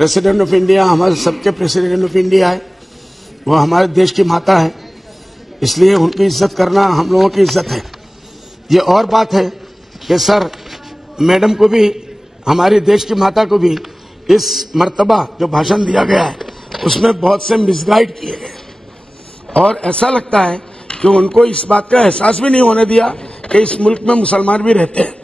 President of India हमारे सबके president of India है। वो हमारे देश की माता है, इसलिए उनकी इज्जत करना हम लोगों की इज्जत है। ये और बात है कि सर मैडम को भी, हमारी देश की माता को भी इस मर्तबा जो भाषण दिया गया है उसमें बहुत से मिसगाइड किए गए और ऐसा लगता है कि उनको इस बात का एहसास भी नहीं होने दिया कि इस मुल्क में मुसलमान भी रहते हैं,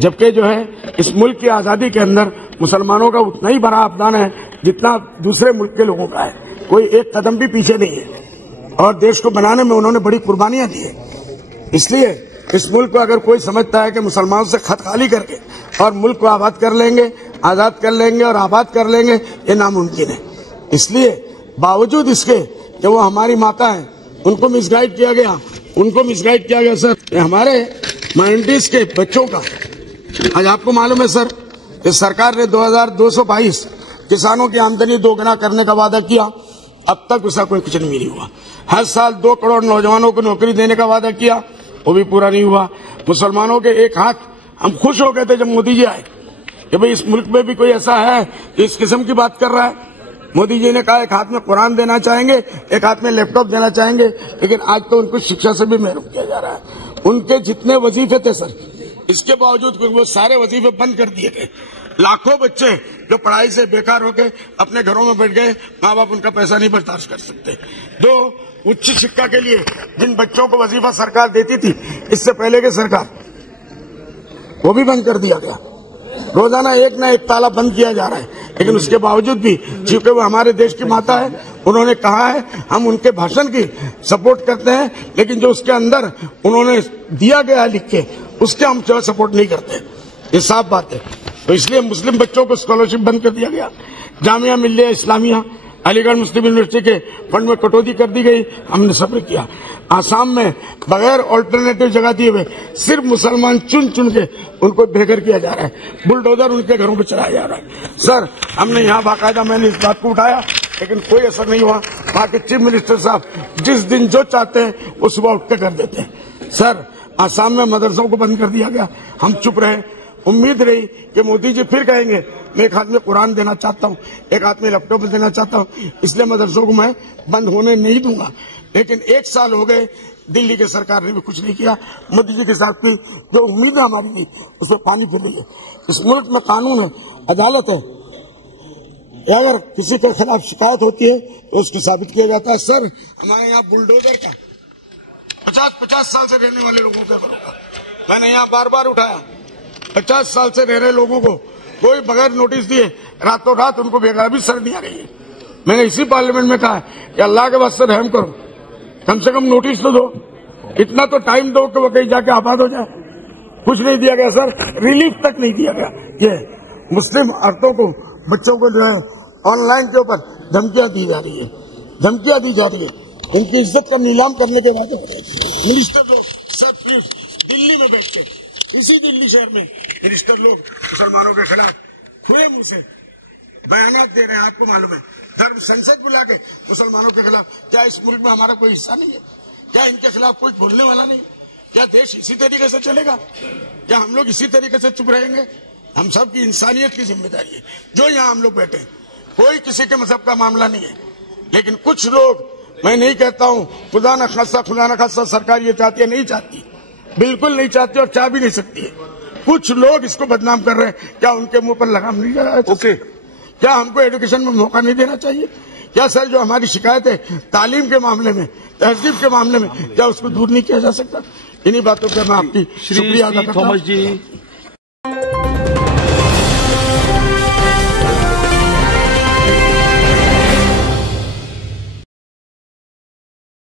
जबकि जो है इस मुल्क की आज़ादी के अंदर मुसलमानों का उतना ही बड़ा अपमान है जितना दूसरे मुल्क के लोगों का है। कोई एक कदम भी पीछे नहीं है और देश को बनाने में उन्होंने बड़ी कुर्बानियां दी है। इसलिए इस मुल्क को अगर कोई समझता है कि मुसलमानों से खत खाली करके और मुल्क को आबाद कर लेंगे, आज़ाद कर लेंगे और आबाद कर लेंगे, ये नामुमकिन है। इसलिए बावजूद इसके कि वो हमारी माता है, उनको मिसगाइड किया गया सर। हमारे माइनॉरिटीज के बच्चों का आज आपको मालूम है सर कि सरकार ने 2222 किसानों की आमदनी दोगुना करने का वादा किया, अब तक उसका कोई कुछ नहीं हुआ। हर साल 2 करोड़ नौजवानों को नौकरी देने का वादा किया, वो भी पूरा नहीं हुआ। मुसलमानों के एक हाथ, हम खुश हो गए थे जब मोदी जी आए कि भाई इस मुल्क में भी कोई ऐसा है कि इस किस्म की बात कर रहा है। मोदी जी ने कहा एक हाथ में कुरान देना चाहेंगे, एक हाथ में लैपटॉप देना चाहेंगे, लेकिन आज तो उनको शिक्षा से भी महरूम किया जा रहा है। उनके जितने वजीफे थे सर, इसके बावजूद वो सारे वजीफे बंद कर दिए गए। लाखों बच्चे जो पढ़ाई से बेकार होके अपने घरों में बैठ गए, माँ बाप उनका पैसा नहीं बर्दाश्त कर सकते। दो उच्च शिक्षा के लिए जिन बच्चों को वजीफा सरकार देती थी इससे पहले की सरकार, वो भी बंद कर दिया गया। रोजाना एक ना एक ताला बंद किया जा रहा है, लेकिन उसके बावजूद भी चूंकि वो हमारे देश की माता है, उन्होंने कहा है हम उनके भाषण की सपोर्ट करते हैं, लेकिन जो उसके अंदर उन्होंने दिया गया लिख के उसके हम जो सपोर्ट नहीं करते। ये साफ बात है। तो इसलिए मुस्लिम बच्चों को स्कॉलरशिप बंद कर दिया गया। जामिया मिल्लिया इस्लामिया, अलीगढ़ मुस्लिम यूनिवर्सिटी के फंड में कटौती कर दी गई, हमने सब्र किया। आसाम में बगैर ऑल्टरनेटिव जगह दिए हुए सिर्फ मुसलमान चुन चुन के उनको बेघर किया जा रहा है, बुलडोजर उनके घरों पर चलाया जा रहा है। सर हमने यहाँ बाकायदा मैंने इस बात को उठाया, लेकिन कोई असर नहीं हुआ। वहाँ के चीफ मिनिस्टर साहब जिस दिन जो चाहते हैं वो सुबह उठ के कर देते हैं। सर आसाम में मदरसों को बंद कर दिया गया, हम चुप रहे। उम्मीद रही कि मोदी जी फिर कहेंगे मैं एक हाथ में कुरान देना चाहता हूँ, एक हाथ में लैपटॉप देना चाहता हूँ, इसलिए मदरसों को मैं बंद होने नहीं दूंगा। लेकिन 1 साल हो गए, दिल्ली की सरकार ने भी कुछ नहीं किया। मोदी जी के साथ भी जो उम्मीद हमारी थी उसमें पानी फिर रही है। इस मुल्क में कानून है, अदालत है, अगर किसी के खिलाफ शिकायत होती है तो उसको साबित किया जाता है। सर हमारे यहाँ बुलडोजर का 50 साल से रहने वाले लोगों का मैंने यहाँ बार बार उठाया। 50 साल से रह रहे लोगों को कोई बगैर नोटिस दिए रातों रात उनको बेघर भी सर नहीं आ रही है। मैंने इसी पार्लियामेंट में कहा कि अल्लाह के वास्ते रहम करो, कम से कम नोटिस तो दो, इतना तो टाइम दो कि वो कहीं जाके आबाद हो जाए। कुछ नहीं दिया गया सर, रिलीफ तक नहीं दिया गया। ये मुस्लिम औरतों को, बच्चों को जो है ऑनलाइन के ऊपर धमकियां दी जा रही है, उनकी इज्जत का नीलाम करने के बाद मिनिस्टर लोग सब सिर्फ दिल्ली में बैठ के, इसी दिल्ली शहर में मिनिस्टर लोग मुसलमानों के खिलाफ खुले मुंह से बयानात दे रहे हैं। आपको मालूम है, धर्म संसद बुला के मुसलमानों के खिलाफ, क्या इस मुल्क में हमारा कोई हिस्सा नहीं है? क्या इनके खिलाफ कोई बोलने वाला नहीं? क्या देश इसी तरीके से चलेगा? क्या हम लोग इसी तरीके से चुप रहेंगे? हम सब की इंसानियत की जिम्मेदारी है। जो यहाँ हम लोग बैठे, कोई किसी के मजहब का मामला नहीं है, लेकिन कुछ लोग, मैं नहीं कहता हूँ खुदा न खासा सरकार ये चाहती है, नहीं चाहती, बिल्कुल नहीं चाहती और चाह भी नहीं सकती है। कुछ लोग इसको बदनाम कर रहे हैं। क्या उनके मुंह पर लगाम नहीं लगाया? ओके, क्या हमको एजुकेशन में मौका नहीं देना चाहिए? क्या सर जो हमारी शिकायत है तालीम के मामले में, तहजीब के मामले में, क्या उसको दूर नहीं किया जा सकता? इन्हीं बातों पर मैं आपकी शुक्रिया अदा करता हूं।